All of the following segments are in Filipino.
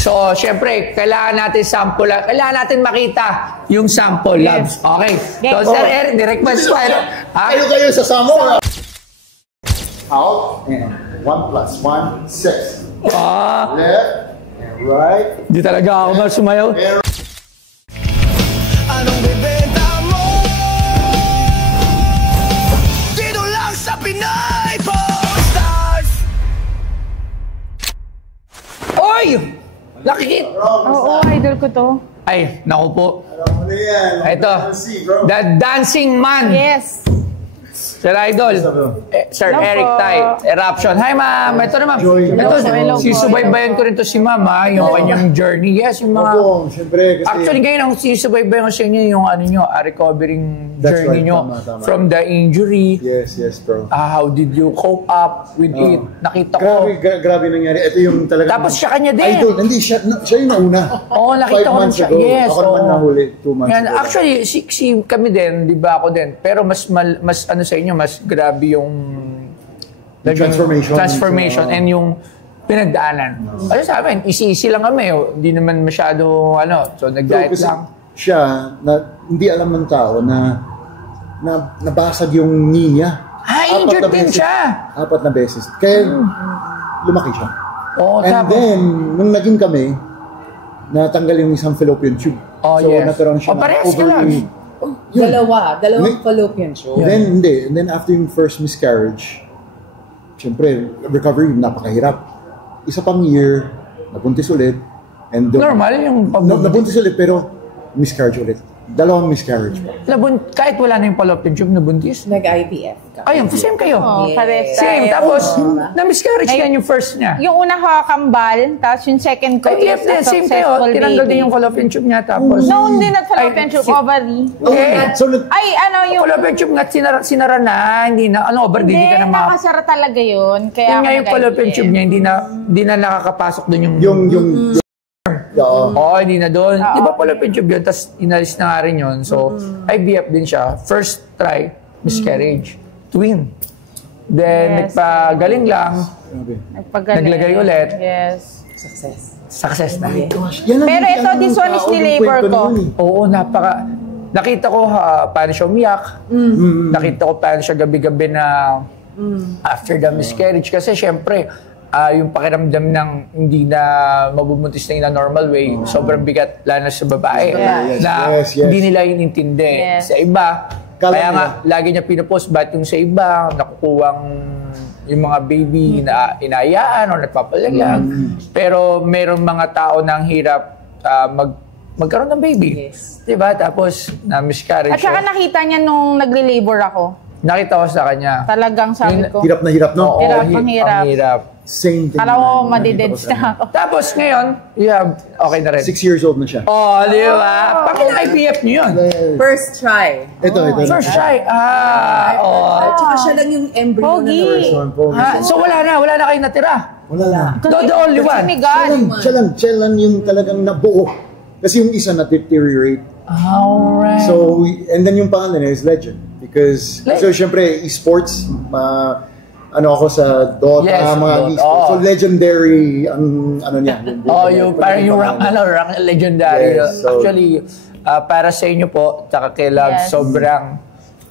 So, syempre, kailangan natin sample. Kailangan natin makita yung sample, Labs. Okay. So, Sir Eric, direct-request ko. Kayo sa sample. Out and 1 plus 1, 6. Left and right. Di talaga ako sumayaw. Anong bebenta mo? Dito lang sa Pinay Posters! Oy! Nakikita. Oo, idol ko to. Ay, naku po. Alam mo na yan. Ito. The Dancing Man. Yes. Sir Idol, Sir Hello Eric po. Tay, Eruption. Hi ma'am, ito naman. Hello po. Sisubaybayan ko rin to si mama, yung kanyang journey. Yes, yung mga... Opo, siyempre kasi... Actually, ngayon ang sisubaybayan ko sa inyo yung ano nyo, recovering journey nyo from the injury. Yes, bro. How did you cope up with it? Nakita ko. Grabe nangyari. Ito yung talagang... Tapos siya kanya din. Idol, hindi, siya yung nauna. Oo, nakita ko rin siya. Yes. Ako naman nahuli 2 months ago. Actually, kami din, di ba ako din. Pero mas ano sa inyo, mas grabe yung transformation and yung pinagdaanan. Kasi sa amin, easy lang kami. Hindi naman masyado, so nag-diet lang. Siya, hindi alam ng tao na nabasag yung knee niya. Injured din siya. 4 na beses. Kaya lumaki siya. And then, nung naging kami, natanggal yung isang fallopian tube. So, nataroon siya parehas ka lang. Dalawang fallopian tube. And then after yung first miscarriage, syempre, recovery, napakahirap. Isa pang year, nabuntis ulit. And normal yung nabuntis ulit, pero miscarriage ulit. 2 miscarriage. Kahit wala na yung fallopian tube, nabuntis? Nag-IVF ka. Ayun, same kayo. Pares Same. tayo. Tapos, na-miscarriage yan yung first niya. Yung una ko kambal, tapos yung second ko IVF din, same kayo. Tinanggal din yung fallopian tube niya. Tapos, no, hindi na fallopian tube, ovary. Yung fallopian tube nga, sinara na, hindi na, ovary, hindi ka na nakasara talaga yun. Kaya yung nga yung fallopian tube niya, hindi na nakakapasok doon yung hindi na doon. Di ba fallopian tube yun? Tapos inalis na nga rin yun. So, IVF din siya. First try, miscarriage. Twin. Then, nagpagaling lang. Naglagay ulit. Yes. Success na. Pero ito, this one is ni-labor ko. Oo, nakita ko paano siya umiyak. Nakita ko paano siya gabi-gabi na after the miscarriage. Kasi syempre, yung pakiramdam ng hindi na mabubuntis na in a normal way, sobrang bigat, lalo na sa babae. Na hindi nila inintindi. Sa iba, kaya nga, lagi niya pinupost, ba't yung sa iba, nakukuwang yung mga baby na inayaan o nagpapalaglag. Pero merong mga tao na ang hirap magkaroon ng baby. Diba? Tapos, na-miscarriage. At saka nakita niya nung nagli-labor ako. Nakita ko sa kanya. Talagang sabi ko. Hirap na hirap, no? Ang hirap. Same thing. Alam mo, madideds na ako. Tapos ngayon, okay na rin. 6 years old na siya. Di ba? Bakit IVF niyo yun? First try. Ito. First try. Tsaka siya lang yung embryo na Pogi. So wala na kayo natira? Wala na. The only one. Siya lang yung talagang nabuo. Kasi yung isa na-deteriorate. Alright. So, and then yung pangalan niya is Legend. Because, so syempre, esports, ako sa Dota, mga esports. So, legendary ang niya. Parang yung rank legendary. Yes, so, actually, para sa inyo po, tsaka kay Love, sobrang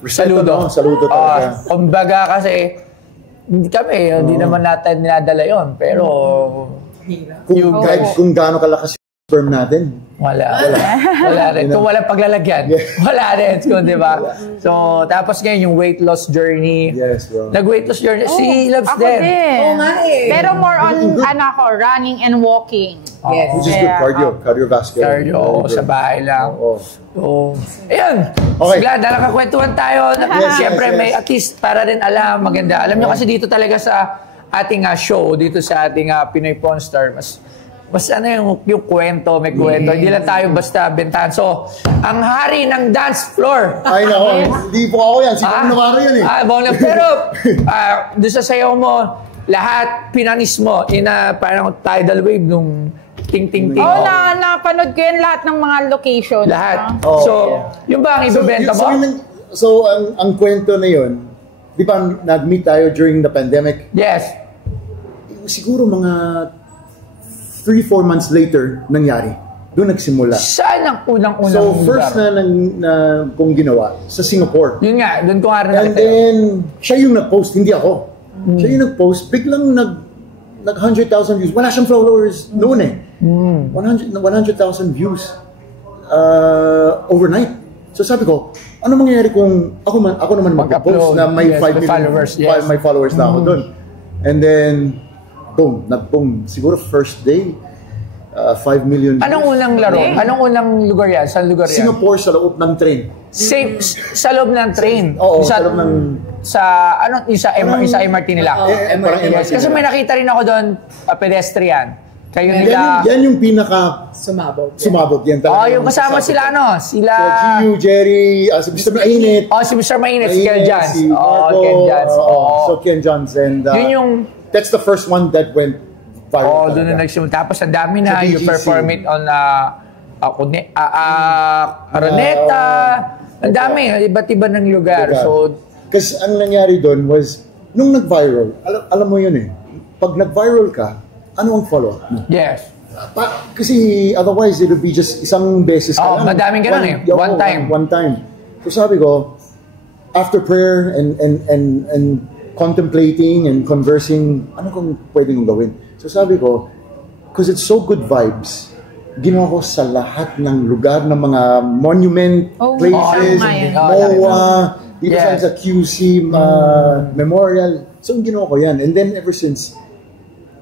saludo. Saludo talaga. Kumbaga kasi, hindi naman natin ninadala yun. Pero, kung gaano kalakas sperm natin. Wala rin. Kung walang paglalagyan, wala rin. Di ba? So, tapos ngayon yung weight loss journey. Yes, bro. Nag-weight loss journey. Si Loves din. Oo nga eh. Pero more on, running and walking. Yes. Which is good. Cardiovascular. Sa bahay lang. So, ayun. Okay. Glad na nakakwentuhan tayo. Siyempre, may at least para rin alam, maganda. Alam nyo kasi dito talaga sa ating show, dito sa ating Pinoy Pawn Star, mas yung kwento, may kwento. Hindi lang tayo basta bentahan. So, ang hari ng dance floor. Ay, nako. Hindi po ako yan. Si Bong Navarro yan eh. Pero, doon sa sayaw mo, lahat pinanis mo in a parang tidal wave nung ting-ting-ting. Napanood ko yun lahat ng mga location. Lahat. So, yung ba ang ibebenta mo? So, ang kwento na yun, di ba nag-meet tayo during the pandemic? Yes. Siguro mga 3-4 months later, nangyari. Doon nagsimula. Saan ang unang-unang So, first lugar? na kong ginawa, sa Singapore. Yun nga, doon ko nga rin And nakita. then, siya yung nag-post, hindi ako. Siya yung nag-post, biglang nag 100,000 views. Wala siyang followers noon eh. 100,000 views overnight. So sabi ko, ano mangyayari kung ako naman mag-post na may 5 million followers, yes. may followers na ako doon. And then, boom, nag-boom. Siguro first day, 5 million views. Anong unang laro? Anong unang lugar yan? Saan lugar yan? Singapore sa loob ng train. Sa loob ng train? Oo, sa loob ng... Sa MRT nila? Parang Yes, MRT kasi nila. may nakita rin ako doon, pedestrian. Kayo Yan nila... yung pinaka sumabog yan talaga. yung kasama sila, sila... So, Gio, Jerry, si Mr. Mainit. Si Mr. Mainit, si Ken Jans. Si Marco, Ken Jans. So, Ken Jans. And Yun yung... that's the first one that went viral. doon na nagsimula. Tapos ang dami na, Sa you BGC. perform it on Araneta. Ang dami, iba't iba ng lugar. So, kasi ang nangyari doon was, nung nag-viral, alam mo yun eh, pag nag-viral ka, ano ang follow-up mo? yes. Kasi otherwise, it would be just isang beses ka lang. Madaming ganun eh. One time. One time. So sabi ko, after prayer and contemplating and conversing, ano kung pwede kong gawin? So sabi ko, because it's so good vibes, ginawa ko sa lahat ng lugar ng mga monument places, MOA, dito sa QC Memorial. So ginawa ko yan. And then ever since,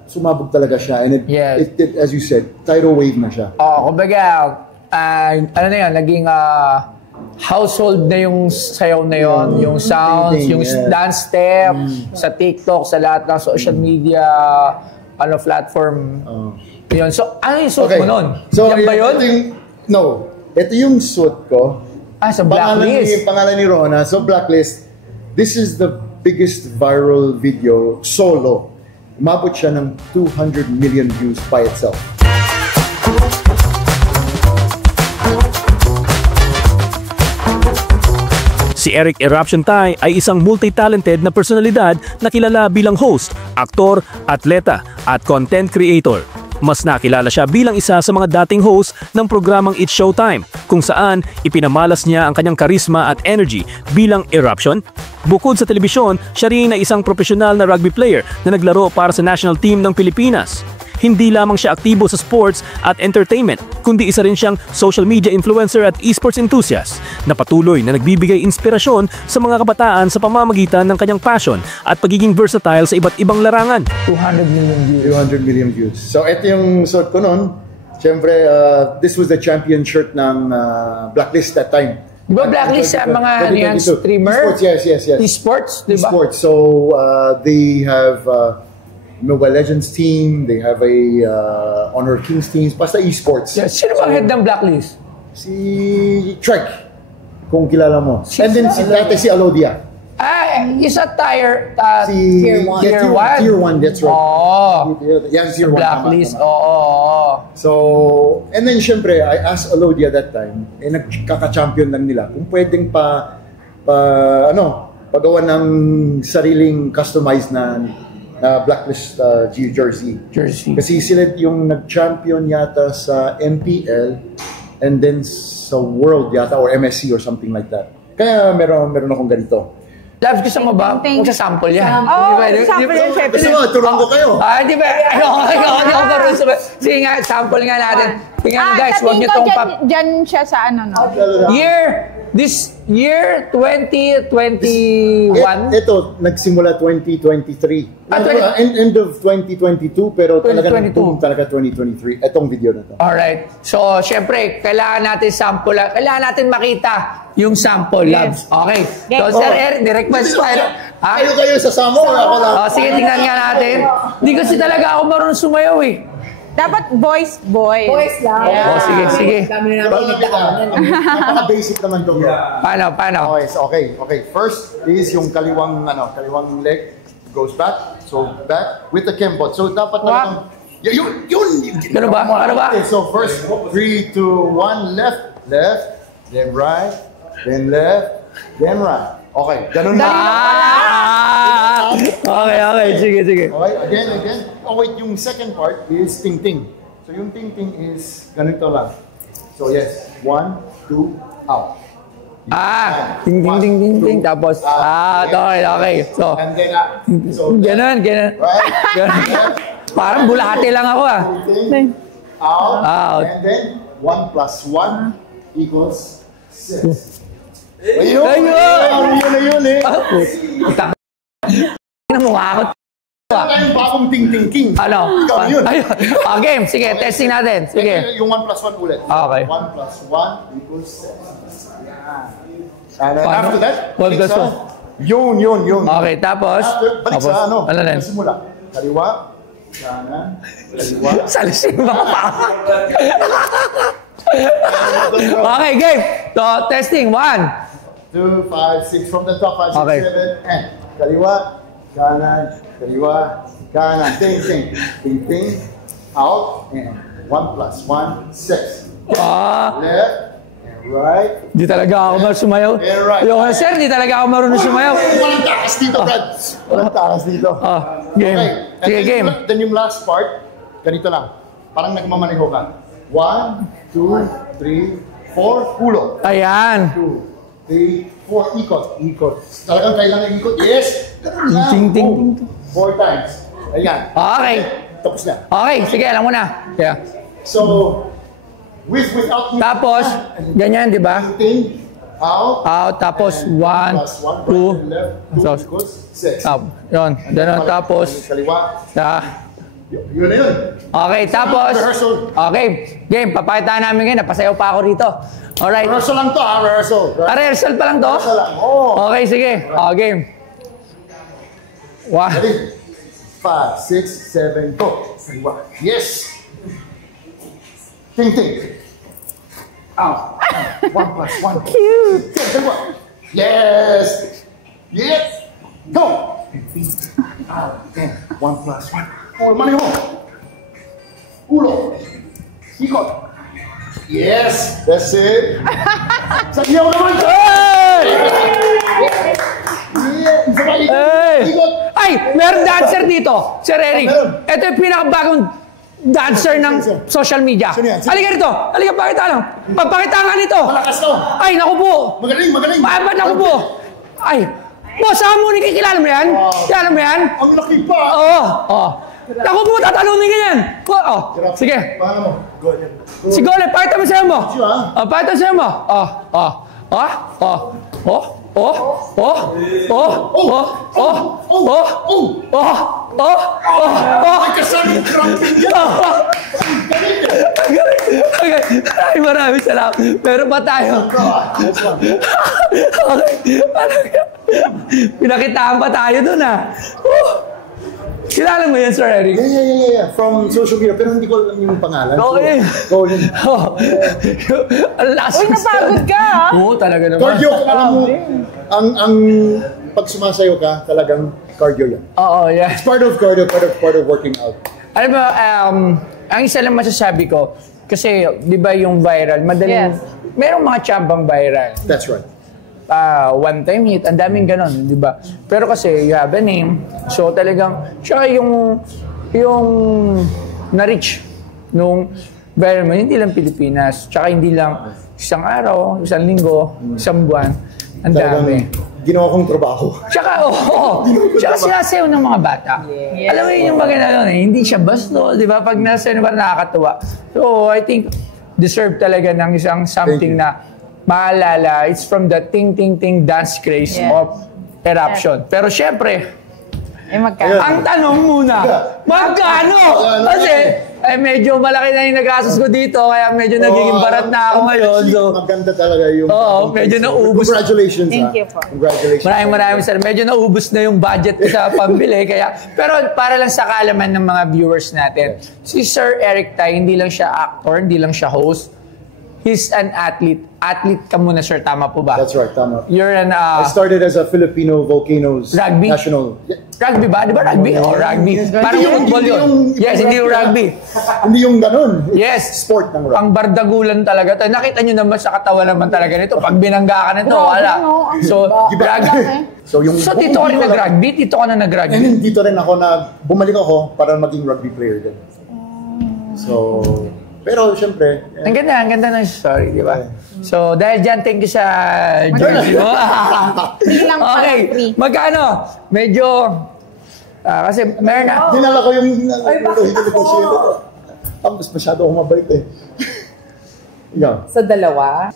sumabog talaga siya. And it as you said, tidal wave na siya. Kumbaga, ano na yun, naging household na yung sayaw na yun, yung sounds, yung dance step, sa TikTok, sa lahat ng social media, platform. Yun. So, ano yung suit mo nun? So, yan ba yun? No. Ito yung suit ko. Sa Blacklist. Pangalan ni Rona. So, Blacklist. This is the biggest viral video solo. Umabot siya ng 200 million views by itself. Si Eric Eruption Tai ay isang multi-talented na personalidad na kilala bilang host, aktor, atleta at content creator. Mas nakilala siya bilang isa sa mga dating host ng programang It's Showtime, kung saan ipinamalas niya ang kanyang karisma at energy bilang Eruption. Bukod sa telebisyon, siya rin ay isang profesional na rugby player na naglaro para sa national team ng Pilipinas. Hindi lamang siya aktibo sa sports at entertainment, kundi isa rin siyang social media influencer at esports enthusiast na patuloy na nagbibigay inspirasyon sa mga kabataan sa pamamagitan ng kanyang passion at pagiging versatile sa iba't ibang larangan. 200 million views. 200 million views. So, ito yung suot ko nun. Siyempre, this was the champion shirt ng Blacklist that time. Di ba Blacklist sa mga streamer? Esports, yes. Esports, di ba? Esports. So, they have Mobile Legends team, they have a Honor Kings team, basta esports. Yeah. Sino bang head ng Blacklist? Si Trek, kung kilala mo. And then si Alodia. Isa tier Tier 1. Tier 1, that's right. Yan, Tier 1. Blacklist, So, and then syempre, I asked Alodia that time, nagkaka-champion lang nila, kung pwedeng pagawa ng sariling customized na Blacklist jersey. Kasi sila yung nag-champion yata sa MPL and then sa World yata or MSC or something like that. Kaya meron akong ganito. Labs, gusto mo ba? Magsasample yan. Sample yan, syempre. Gusto mo, turuan ko kayo. Di ba? Sige nga, sample nga natin. Tingnan nyo guys, huwag nyo tong dyan siya sa This year, 2021. Ito, nagsimula 2023. End of 2022, pero talaga nag-boom talaga 2023. Itong video na to. Alright. So, syempre, kailangan natin sample. Kailangan natin makita yung sample, Labs. Okay. So, Sir Eric, direct ba style? Kayo sasama o ako lang? Sige, tingnan nga natin. Hindi kasi talaga ako marunong sumayaw eh. Dapat voice lang. Sige. Dami na namin nagdaanan. Napaka-basic naman to, bro. Paano? Okay. First is yung kaliwang leg goes back. So, back with the kembot. So, dapat talagang... Yun! Ano ba? Okay, so, first, 3, 2, 1, left, then right, then left, then right. Okay, ganun na. Okay, sige. Okay, again. Oh wait, yung second part is ting-ting. So yung ting-ting is ganito lang. So yes, 1, 2, out. Ting, ting, ting, ting, ting. Tapos, okay. So, And then, so ganun. right? Ganun. Parang bulate lang ako Ting, out. Out. And then 1 plus 1 equals 6. Ayun! Ayun eh! Ang mukha ko. Tayong bagong ting-ting-king. Ano? Ikaw yun. Ayun. Game. Sige, testing natin. Sige. Yung 1 plus 1 ulit. Okay. 1 plus 1 equals 6. And then Paano? after that, 1 plus Yun. Okay, tapos? Balik sa ano? Ano rin? Simula. Kaliwa, kanan, kaliwa. Salisin ba pa? Okay, game. So, testing. 1. 2, 5, 6. From the top, 5, 6, Okay. 7, and kaliwa, kanan, kaliwa, kanan. Ting. Out, and 1 plus 1, 6. Left, and right. Di talaga ako sumayaw. Yeah, right. Yung sir, di talaga ako marunong sumayaw. Walang takas dito, Brad. Walang takas dito. Game. Okay. And Sige, game. Then yung last part, ganito lang. Parang nagmamaneho ka. 1, 2, 3, 4, ulo. Ayan. 2, 3, 4, ikot. Talagang kailangan ikot. Yes! Ting. 4 times. Ayan. Okay. Tapos na. Okay, sige, alam mo na. Yeah. So, without Tapos, ganyan, di ba? ting, out, Tapos, 1, plus 1, 2, left, 2 equals 6. up. Yun, ganun. Tapos, Kaliwa. Yun na yun. okay, tapos, Rehearsal. okay, game, papakita namin ngayon, napasayaw pa ako rito. Alright. Rehearsal lang to, rehearsal. Rehearsal pa lang to? Rehearsal lang. Oh. Okay, sige. Game. 1. Ready? 5, 6, 7, go. Kaliwa. Yes. Ting. Out. 1 plus 1. Cute. Kaliwa. Yes. Go. Out. 1 plus 1. Oh, maneho. Ulo. Ikot. Yes. That's it. Sabihan mo naman. Hey! Yeah. Ikot. Ay, meron dancer dito, Sir Eric. Meron. Ito yung pinakabagong dancer ng social media. Sino yan? Halika rito. Halika, pakita lang. Pagpakita nga nito. Malakas to. Ay, naku po. Magaling. Ba't naku po? Ay, boss, mo ni kilala mo yan? Kilala mo yan? Ang laki pa. Oo. Naku po, tatalunin ka yan. Sige. Paano mo? Go. Si Gole, pakita mo sa'yo mo. Sure, ah. Pakita sa'yo mo. Ay, kasali yung cramping yan. Ay, maraming salamat. Meron pa tayo. Pinakitaan pa tayo dun Kilala mo yan, Sir Eric? Yeah. From social media, pero hindi ko alam yung pangalan. Okay. Go yun. Uy, napagod ka, Oo, talaga naman. Cardio, alam mo, ang pag sumasayo ka, talagang cardio yan. Oo, yeah. It's part of cardio, part of working out. Alam mo, ang isa lang masasabi ko, kasi, di ba yung viral, madaling, merong mga tsambang viral. That's right. One time hit, ang daming ganon, di ba? Pero kasi, you have a name, so talagang, siya yung na-reach nung viral mo, hindi lang Pilipinas, tsaka hindi lang isang araw, isang linggo, isang buwan, ang dami. Ginawa kong trabaho. Tsaka, tsaka sinasayaw ng mga bata. Yes. Alam mo yun yung maganda nun hindi siya basto, di ba? Pag nasayaw ba nakakatuwa. So, I think, deserve talaga ng isang something na maalala. It's from the ting dance craze of Eruption. Pero syempre, ang tanong muna, magkano? Kasi, medyo malaki na yung nagastos ko dito, kaya medyo nagiging barat na ako ngayon. So, maganda talaga yung... medyo naubos. Congratulations. Thank you po. Congratulations. Maraming sir. Medyo naubos na yung budget ko sa pambili. Pero para lang sa kaalaman ng mga viewers natin, si Sir Eric Tai, hindi lang siya actor, hindi lang siya host. He's an athlete. Athlete ka muna, sir. Tama po ba? That's right, tama. You're an... I started as a Filipino Volcanoes Rugby? national. Rugby ba? Di ba rugby? Rugby. Parang football yun. Yes, hindi yung rugby. Hindi yung ganun. Yes. Sport ng rugby. Ang bardagulan talaga. Nakita nyo naman sa katawan naman talaga nito. Pag binangga ka nito, wala. So, rugby. So, dito ka rin nag-rugby? Dito ka na nag-rugby? And dito rin ako bumalik ako para maging rugby player din. So, pero syempre, Ang ganda ng story, di ba? So, dahil dyan, thank you sa jersey mo. Lang pala, Okay, free. magkano? Medyo, kasi meron na. dinala ko yung... Ay, bakit ako? Tapos masyado akong mabait eh. Ikaw. Sa dalawa,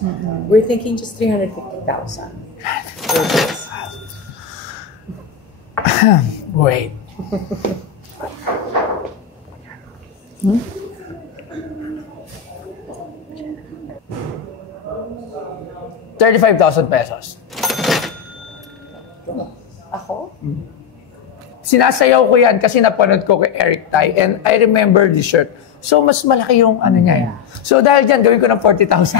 we're thinking just 350,000. Wait. ₱35,000. Ako? Sinasayaw ko yan kasi napanood ko kay Eric Tai and I remember the shirt. So, mas malaki yung ano niya eh. So, dahil dyan, gawin ko ng 40,000.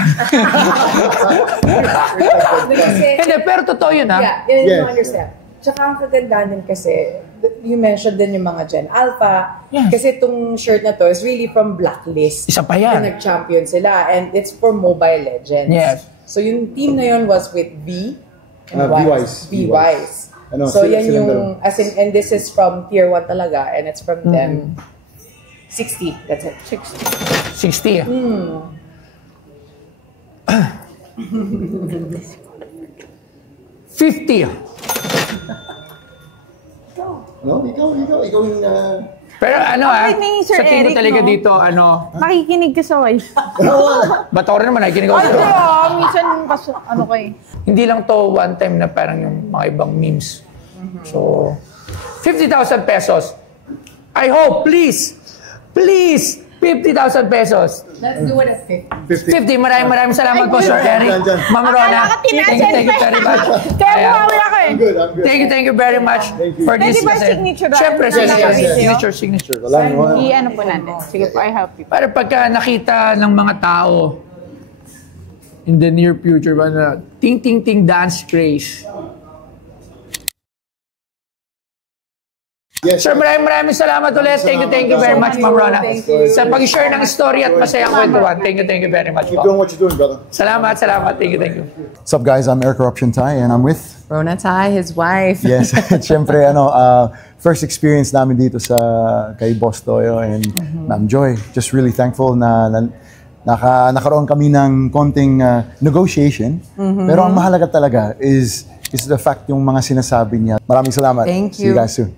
Hindi, pero totoo yun ha. Yeah, yun Yes. yung understand. Tsaka ang kagandahan din kasi, you mentioned din yung mga Gen Alpha. Yes. Kasi itong shirt na to is really from Blacklist. Isa pa yan. Na nag-champion sila. And it's for Mobile Legends. Yes. So yung team na yun was with V and V-Wise. V-Wise. Ano, So sila- yan silang yung, dalawa. as in, and this is from Tier 1 talaga. And it's from them. 60. That's it. 60. $50. No? Ikaw yung... Pero ano Okay, ni Sir sa tingin ko Eric, talaga no? dito, Makikinig ka sa wife. ba't ako rin naman nakikinig ako Ay, sa'yo. bro, minsan kasi, ano ko eh. Hindi lang to one time na parang yung mga ibang memes. So, ₱50,000. I hope, please, 50,000 pesos. Let's do it at 50. 50. Maraming salamat po, Sir Eric. Dyan. Ma'am Rona, Akala ko thank you very much. Kaya Ayan. bumawi ako eh. I'm good. Thank you very much for Pwede this. ba kasi- signature ba? Siyempre, Yes, yes, signature. Wala mo. I-ano po natin. Sige po, I help you. Para pagka nakita ng mga tao in the near future ba na ting dance craze. Yes, Sir, maraming salamat ulit. Thank you very much, Ma'am Rona. Thank you. Sa pag-share ng story at masayang kwentuhan. Thank you very much Keep po. doing what you're doing, brother. Salamat. Thank you. What's up, guys? I'm Eric Eruption Tai, and I'm with... Rona Tai, his wife. Yes, syempre, first experience namin dito sa kay Boss Toyo and Ma'am Joy. Just really thankful na nakaroon kami ng konting negotiation. Pero ang mahalaga talaga is the fact yung mga sinasabi niya. Maraming salamat. Thank See you you. guys soon.